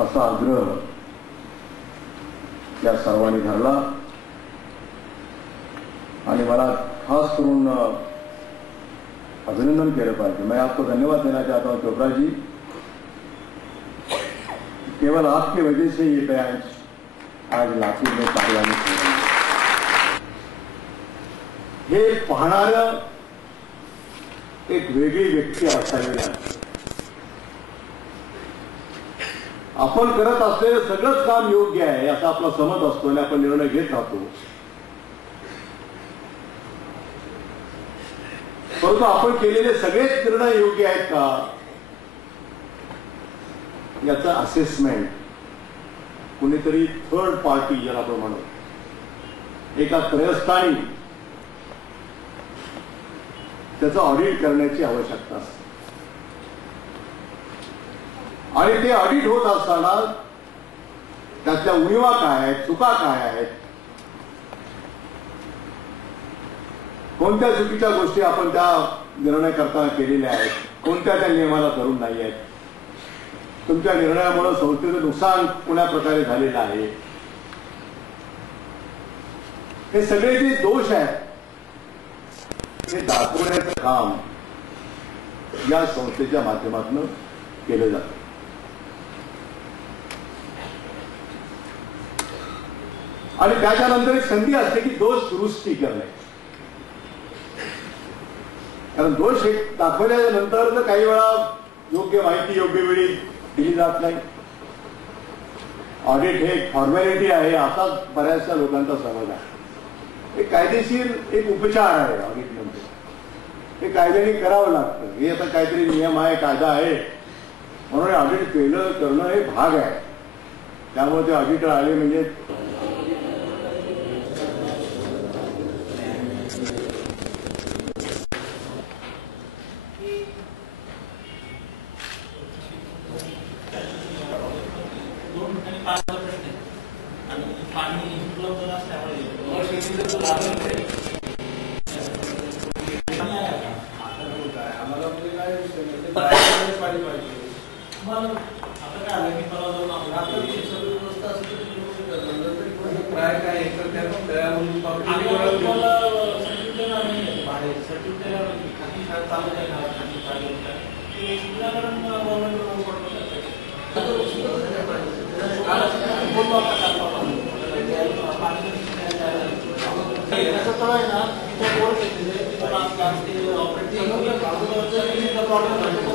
असा आग्रह या सर्वांनी धरला आणि मला खास करून अभिनंदन केलं पाहिजे। मैं आपको धन्यवाद देना चाहता हूं चोपड़ा जी। केवल आपकी वजह से ये बेंच आज लातूर में कार्यवाही हो रही है। हे पाहणारं एक वेगळी व्यक्ती असावी लागते। आपण करत असलेलं सगळंच काम योग्य आहे असा आपला समज असतो आणि आपण निर्णय घेत राहतो, परंतु आपण केलेले सगळेच निर्णय योग्य आहेत का याचं असेसमेंट कुणीतरी थर्ड पार्टी ज्याला आपण म्हणतो एका त्रयस्थानी त्याचं ऑडिट करण्याची आवश्यकता असते आणि ते ऑडिट होत असताना त्यातल्या उणिवा काय आहेत, चुका काय आहेत, कोणत्या चुकीच्या गोष्टी आपण त्या निर्णय करताना केलेल्या आहेत, कोणत्या त्या नियमाला धरून नाही आहेत, तुमच्या निर्णयामुळे संस्थेचं नुकसान कुण्या प्रकारे झालेलं आहे, हे सगळे जे दोष आहेत हे दाखवण्याचं काम या संस्थेच्या माध्यमातून केलं जातं। आणि त्याच्यानंतर एक संधी असते की दोष दुरुस्ती करणे, कारण दोष दाखवल्याच्या नंतर काही वेळा योग्य माहिती योग्य वेळी दिली जात नाही। ऑडिट हे फॉर्मॅलिटी आहे असा बऱ्याचशा लोकांचा समज आहे। हे कायदेशीर एक उपचार आहे ऑडिट म्हणजे, हे कायद्याने करावं लागतं। हे आता काहीतरी नियम आहे, कायदा आहे म्हणून ऑडिट करणं हे भाग आहे। त्यामुळे ते ऑडिटर आले म्हणजे प्रॉब्लेम